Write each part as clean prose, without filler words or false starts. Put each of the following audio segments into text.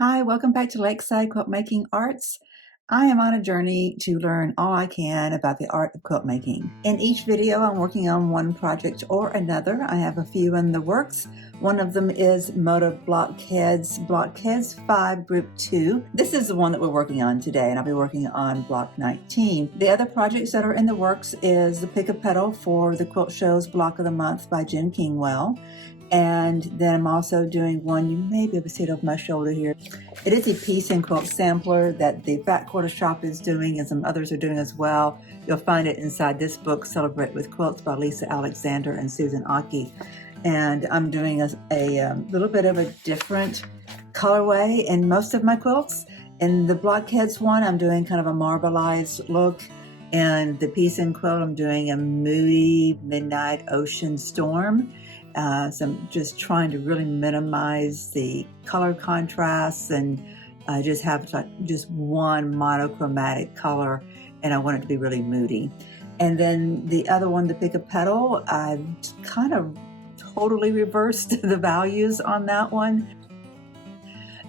Hi, welcome back to Lakeside Quilt Making Arts. I am on a journey to learn all I can about the art of quilt making. In each video, I'm working on one project or another. I have a few in the works. One of them is Moda Blockheads 5 Group 2. This is the one that we're working on today, and I'll be working on block 19. The other projects that are in the works is the Pick a Petal for the Quilt Show's Block of the Month by Jen Kingwell. And then I'm also doing one, you may be able to see it over my shoulder here. It is a Piece and Quilt Sampler that the Fat Quarter Shop is doing and some others are doing as well. You'll find it inside this book, Celebrate with Quilts by Lisa Alexander and Susan Aki. And I'm doing a little bit of a different colorway in most of my quilts. In the Blockheads one, I'm doing kind of a marbleized look. And the Piece and Quilt, I'm doing a moody midnight ocean storm. So I'm just trying to really minimize the color contrasts and just have just one monochromatic color, and I want it to be really moody. And then the other one, the Pick a Petal, I've kind of totally reversed the values on that one.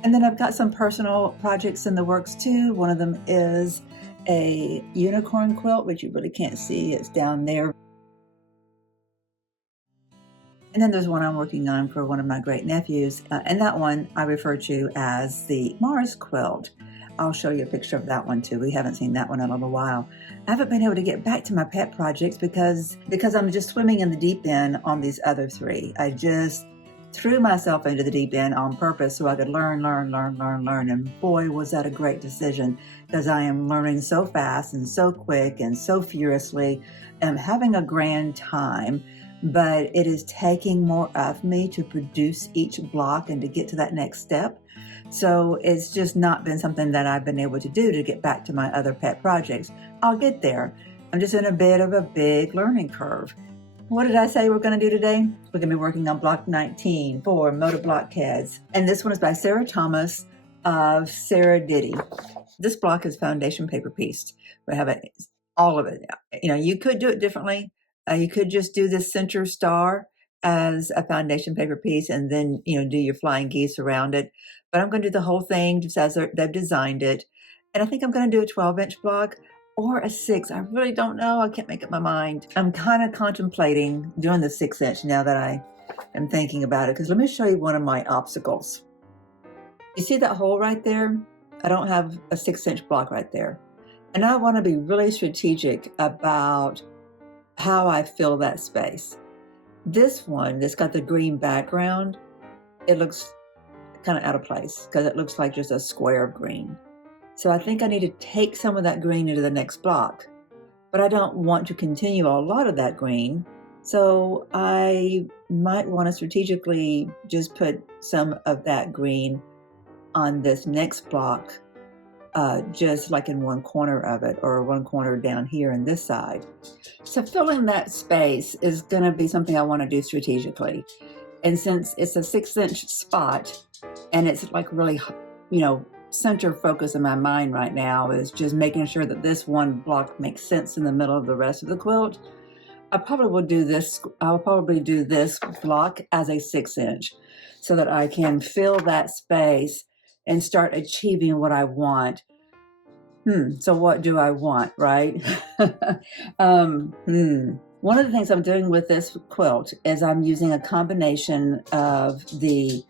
And then I've got some personal projects in the works too. One of them is a unicorn quilt, which you really can't see, it's down there. And then there's one I'm working on for one of my great nephews, and that one I refer to as the Mars quilt. I'll show you a picture of that one too. We haven't seen that one in a little while. I haven't been able to get back to my pet projects because I'm just swimming in the deep end on these other three. I just threw myself into the deep end on purpose so I could learn, and boy, was that a great decision, because I am learning so fast and so quick and so furiously, and I'm having a grand time. But it is taking more of me to produce each block and to get to that next step. So it's just not been something that I've been able to do to get back to my other pet projects. I'll get there. I'm just in a bit of a big learning curve. What did I say we're going to do today? We're going to be working on block 19 for Moda Blockheads. And this one is by Sarah Thomas of Sarah Diddy. This block is foundation paper pieced. We have all of it. You know, you could do it differently. You could just do this center star as a foundation paper piece and then, do your flying geese around it. But I'm going to do the whole thing just as they've designed it. And I think I'm going to do a 12-inch block or a 6. I really don't know. I can't make up my mind. I'm kind of contemplating doing the 6-inch now that I am thinking about it, because let me show you one of my obstacles. You see that hole right there? I don't have a 6-inch block right there. And I want to be really strategic about how I fill that space. This one that's got the green background, it looks kind of out of place because it looks like just a square of green. So I think I need to take some of that green into the next block, but I don't want to continue a lot of that green. So I might want to strategically just put some of that green on this next block, just like in one corner of it, or one corner down here in this side. So filling that space is going to be something I want to do strategically. And since it's a 6-inch spot and it's like really, center focus in my mind right now is just making sure that this one block makes sense in the middle of the rest of the quilt. I'll probably do this block as a 6-inch so that I can fill that space and start achieving what I want. So what do I want, right? One of the things I'm doing with this quilt is I'm using a combination of the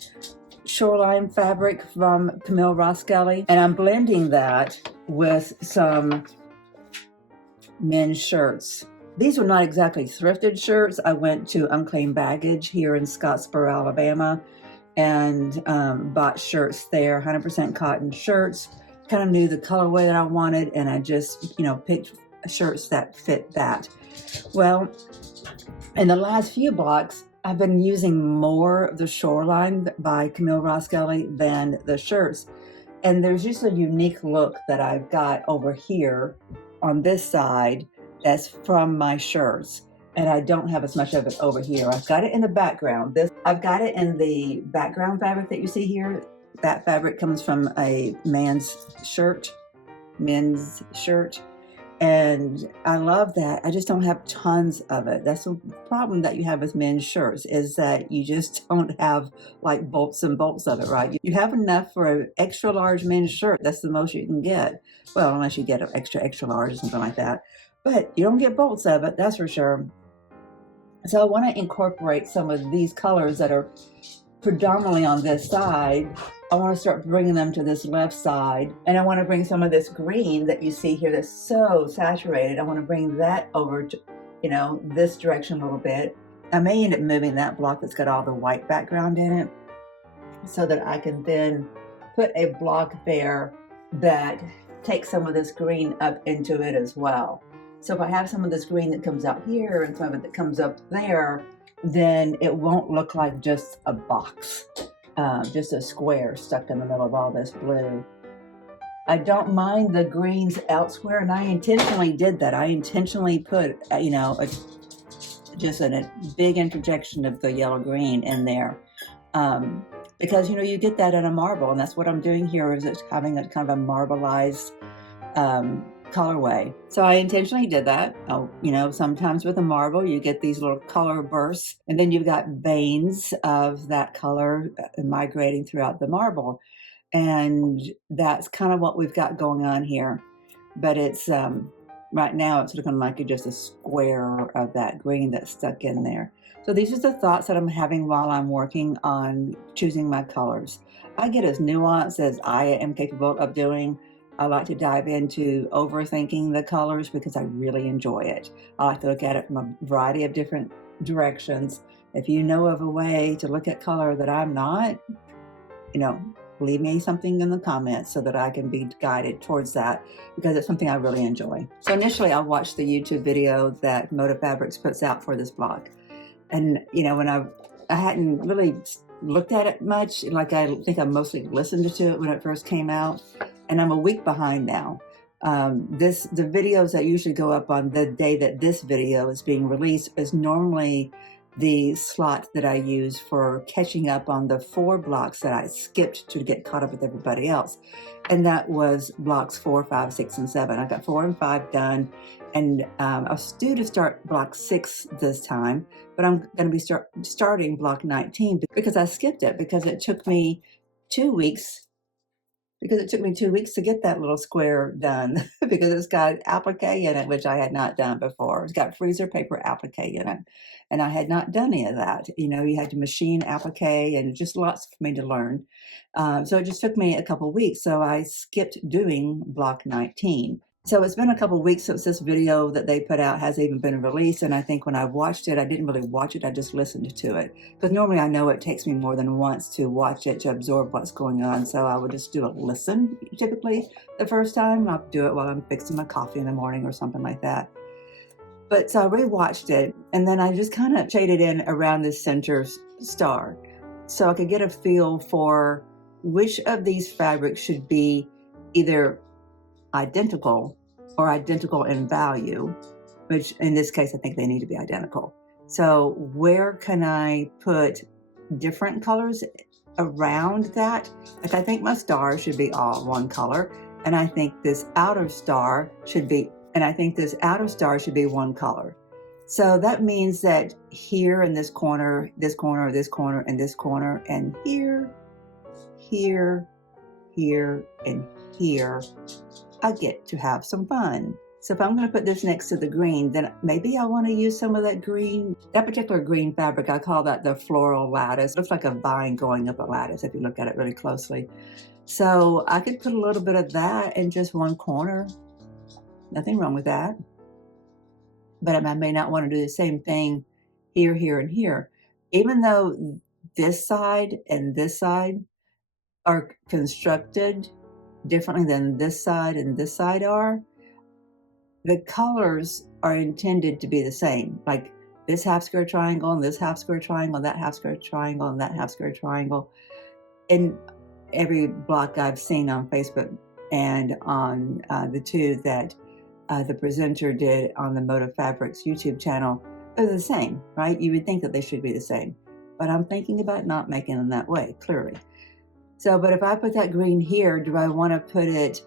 shoreline fabric from Camille Roskelley, and I'm blending that with some men's shirts. These were not exactly thrifted shirts. I went to Unclaimed Baggage here in Scottsboro, Alabama, and bought shirts there, 100% cotton shirts. Kind of knew the colorway that I wanted, and I just, picked shirts that fit that. Well, in the last few blocks, I've been using more of the Shoreline by Camille Roskelley than the shirts. And there's just a unique look that I've got over here on this side that's from my shirts. And I don't have as much of it over here. I've got it in the background. I've got it in the background fabric that you see here. That fabric comes from a men's shirt. And I love that. I just don't have tons of it. That's the problem that you have with men's shirts, is that you just don't have like bolts and bolts of it, right? You have enough for an extra large men's shirt. That's the most you can get. Well, unless you get an extra large or something like that. But you don't get bolts of it, that's for sure. So I want to incorporate some of these colors that are predominantly on this side. I want to start bringing them to this left side, and I want to bring some of this green that you see here that's so saturated. I want to bring that over to, you know, this direction a little bit. I may end up moving that block that's got all the white background in it so that I can then put a block there that takes some of this green up into it as well. So if I have some of this green that comes out here and some of it that comes up there, then it won't look like just a box, just a square stuck in the middle of all this blue. I don't mind the greens elsewhere, and I intentionally did that. I intentionally put, you know, just a big interjection of the yellow green in there, because, you know, you get that in a marble, and that's what I'm doing here, is it's having a kind of a marbleized colorway. So I intentionally did that. You know, sometimes with a marble, you get these little color bursts, and then you've got veins of that color migrating throughout the marble. And that's kind of what we've got going on here. But it's, right now, it's looking like just a square of that green that's stuck in there. So these are the thoughts that I'm having while I'm working on choosing my colors. I get as nuanced as I am capable of doing. I like to dive into overthinking the colors because I really enjoy it. I like to look at it from a variety of different directions. If you know of a way to look at color that I'm not, you know, leave me something in the comments so that I can be guided towards that, because it's something I really enjoy. So initially I watched the YouTube video that Moda Fabrics puts out for this blog. And, you know, when I hadn't really looked at it much, like I think I mostly listened to it when it first came out. And I'm a week behind now. The videos that usually go up on the day that this video is being released is normally the slot that I use for catching up on the 4 blocks that I skipped to get caught up with everybody else. And that was blocks 4, 5, 6, and 7. I got 4 and 5 done, and I was due to start block 6 this time, but I'm going to be starting block 19 because I skipped it, because it took me 2 weeks. Because it took me 2 weeks to get that little square done, because it's got appliqué in it, which I had not done before. It's got freezer paper appliqué in it, and I had not done any of that. You know, you had to machine appliqué, and just lots for me to learn. So it just took me a couple weeks. So I skipped doing block 19. So it's been a couple weeks since this video that they put out has even been released, and I think when I watched it, I didn't really watch it, I just listened to it. Because normally I know it takes me more than once to watch it to absorb what's going on, so I would just do a listen typically the first time. I'll do it while I'm fixing my coffee in the morning or something like that. But so I rewatched it, and then I just kind of shaded in around the center star so I could get a feel for which of these fabrics should be either identical or identical in value, which in this case, I think they need to be identical. So where can I put different colors around that? Like, I think my star should be all one color, and I think this outer star should be, one color. So that means that here in this corner, this corner, this corner, and this corner, and here, here, here, and here, I get to have some fun. So if I'm going to put this next to the green, then maybe I want to use some of that green, that particular green fabric. I call that the floral lattice. It looks like a vine going up a lattice if you look at it really closely. So I could put a little bit of that in just one corner. Nothing wrong with that. But I may not want to do the same thing here, here, and here. Even though this side and this side are constructed differently than this side and this side are, the colors are intended to be the same. Like this half square triangle and this half square triangle, that half square triangle and that half square triangle. In every block I've seen on Facebook and on the two that the presenter did on the Moda Fabrics YouTube channel, they're the same, right? You would think that they should be the same, but I'm thinking about not making them that way, clearly. So, but if I put that green here, do I want to put it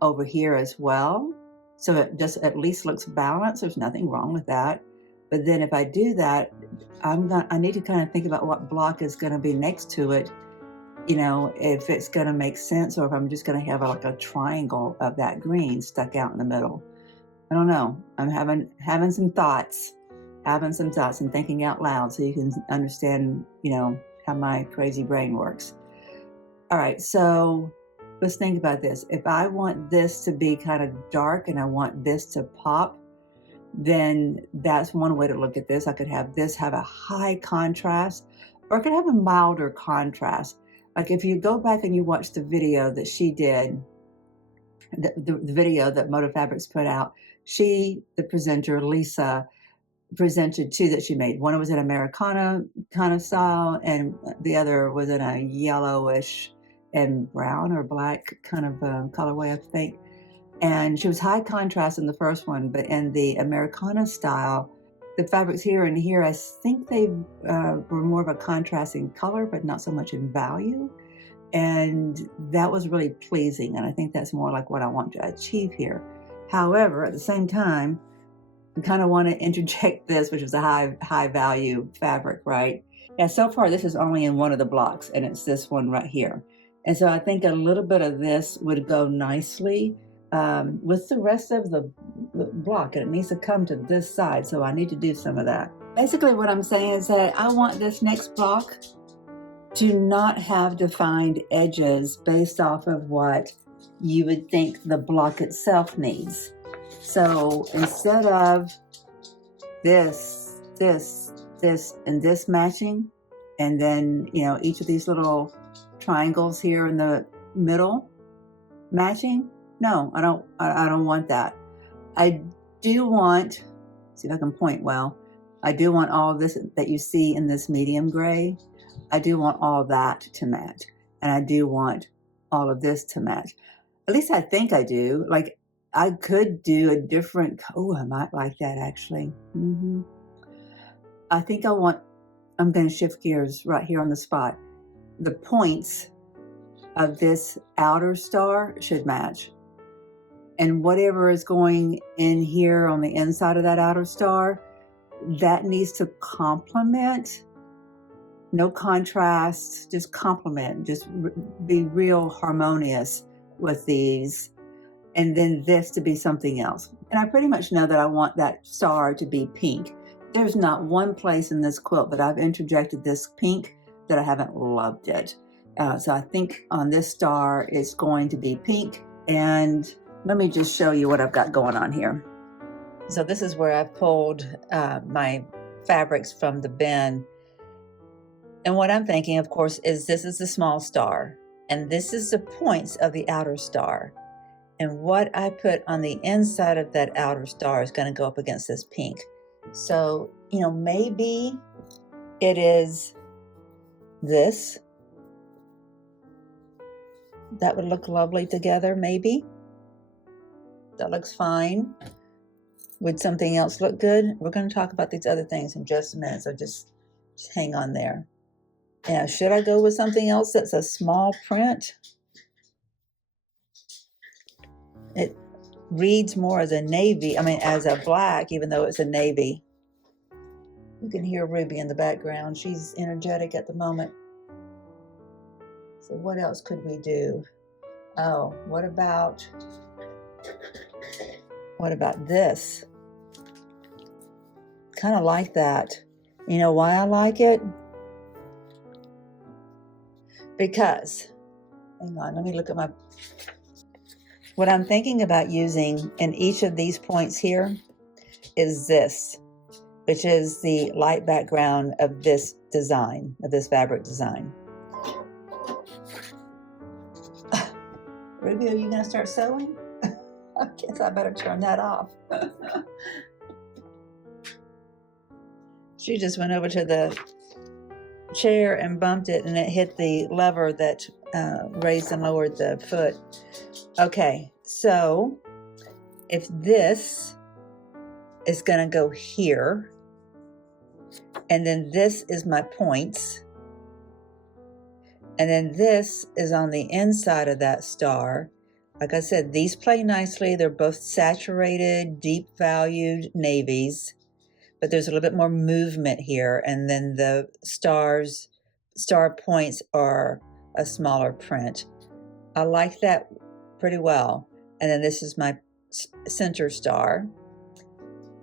over here as well? So it just at least looks balanced. There's nothing wrong with that. But then if I do that, I need to kind of think about what block is going to be next to it, you know, if it's going to make sense, or if I'm just going to have like a triangle of that green stuck out in the middle. I don't know. I'm having some thoughts and thinking out loud so you can understand, you know, how my crazy brain works. All right, so let's think about this. If I want this to be kind of dark and I want this to pop, then that's one way to look at this. I could have this have a high contrast, or I could have a milder contrast. Like if you go back and you watch the video that she did, the video that Moda Fabrics put out, the presenter, Lisa, presented two that she made. One was an Americana kind of style, and the other was in a yellowish and brown or black kind of colorway, I think. And she was high contrast in the first one, but in the Americana style, the fabrics here and here, I think they were more of a contrasting color, but not so much in value. And that was really pleasing. And I think that's more like what I want to achieve here. However, at the same time, I kind of want to interject this, which is a high value fabric, right? Yeah, so far this is only in one of the blocks, and it's this one right here. And so I think a little bit of this would go nicely with the rest of the block, and it needs to come to this side, so I need to do some of that. Basically what I'm saying is that I want this next block to not have defined edges based off of what you would think the block itself needs. So instead of this, and this matching, and then, you know, each of these little triangles here in the middle matching, no, I don't want that. I do want, see if I can point well, I do want all of this that you see in this medium gray. I do want all that to match. And I do want all of this to match. At least I think I do. Like I could do a different, oh, I might like that actually. I think I'm going to shift gears right here on the spot. The points of this outer star should match. And whatever is going in here on the inside of that outer star, that needs to complement. No contrast, just complement, just be real harmonious with these. And then this to be something else. And I pretty much know that I want that star to be pink. There's not one place in this quilt that I've interjected this pink that I haven't loved it. So I think on this star it's going to be pink. And let me just show you what I've got going on here. So this is where I've pulled my fabrics from the bin. And what I'm thinking, of course, is this is the small star. And this is the points of the outer star. And what I put on the inside of that outer star is going to go up against this pink. So, you know, maybe it is this. That would look lovely together, maybe. That looks fine. Would something else look good? We're going to talk about these other things in just a minute, so just hang on there. Yeah, should I go with something else that's a small print? It reads more as a navy, as a black, even though it's a navy. You can hear Ruby in the background. She's energetic at the moment. So what else could we do? Oh, what about this? Kind of like that. You know why I like it? Because, hang on, let me look at what I'm thinking about using in each of these points here is this, which is the light background of this design, of this fabric design. Ruby, are you going to start sewing? I guess I better turn that off. She just went over to the chair and bumped it, and it hit the lever that raised and lowered the foot. Okay, so if this is going to go here, and then this is my points, and then this is on the inside of that star, Like I said, these play nicely. They're both saturated, deep valued navies, but there's a little bit more movement here. And then the star points are a smaller print. I like that pretty well. And then this is my center star.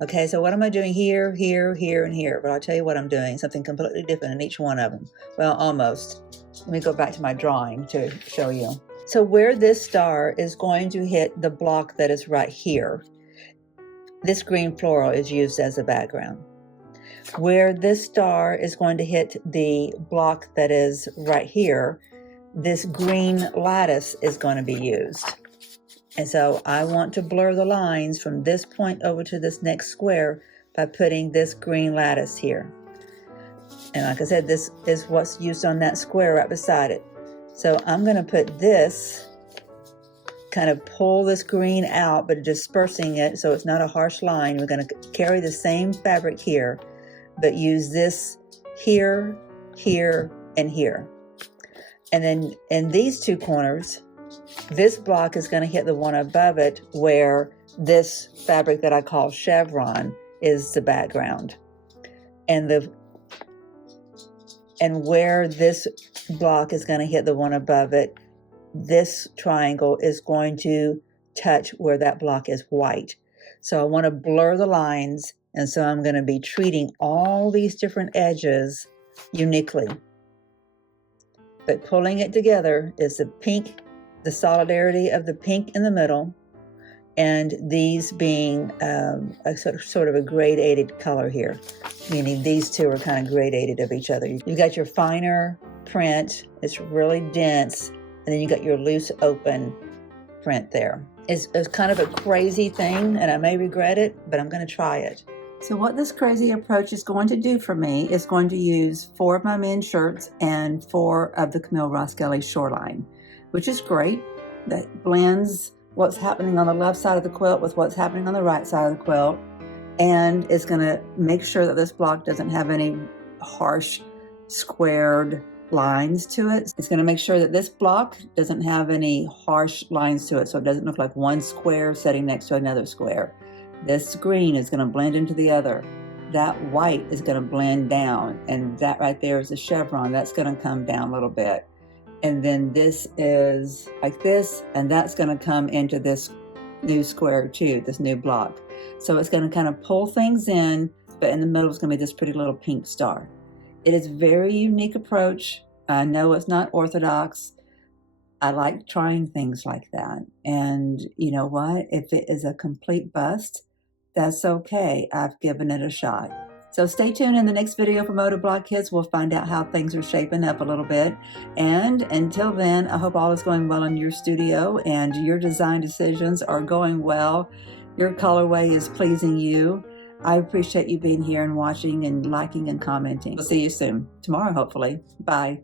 Okay, so what am I doing here, here, here, and here? But I'll tell you what I'm doing, something completely different in each one of them. Well, almost. Let me go back to my drawing to show you. So where this star is going to hit the block that is right here, this green floral is used as a background. Where this star is going to hit the block that is right here, this green lattice is going to be used. And so I want to blur the lines from this point over to this next square by putting this green lattice here. And like I said, this is what's used on that square right beside it. So I'm going to put this, kind of pull this green out, but dispersing it so it's not a harsh line. We're going to carry the same fabric here, but use this here, here, and here. And then in these two corners, this block is going to hit the one above it where this fabric that I call chevron is the background. And where this block is going to hit the one above it, this triangle is going to touch where that block is white. So I want to blur the lines, and so I'm going to be treating all these different edges uniquely. But pulling it together is the pink, the solidarity of the pink in the middle, and these being a sort of a gradated color here, meaning these two are kind of gradated of each other. You've got your finer print, it's really dense, and then you got your loose open print there. It's kind of a crazy thing, and I may regret it, but I'm going to try it. So what this crazy approach is going to do for me is going to use 4 of my men's shirts and 4 of the Camille Ross Kelly Shoreline, which is great. That blends what's happening on the left side of the quilt with what's happening on the right side of the quilt, and it's going to make sure that this block doesn't have any harsh squared lines to it. It's going to make sure that this block doesn't have any harsh lines to it, so it doesn't look like one square sitting next to another square. This green is going to blend into the other. That white is going to blend down, and that right there is a chevron. That's going to come down a little bit. And then this is like this, and that's going to come into this new square too, this new block. So it's going to kind of pull things in, but in the middle is going to be this pretty little pink star. It is a very unique approach. I know it's not orthodox. I like trying things like that. And you know what? If it is a complete bust, that's okay. I've given it a shot. So stay tuned in the next video for Moda Blockheads. We'll find out how things are shaping up a little bit. And until then, I hope all is going well in your studio and your design decisions are going well. Your colorway is pleasing you. I appreciate you being here and watching and liking and commenting. We'll see you soon. Tomorrow, hopefully. Bye.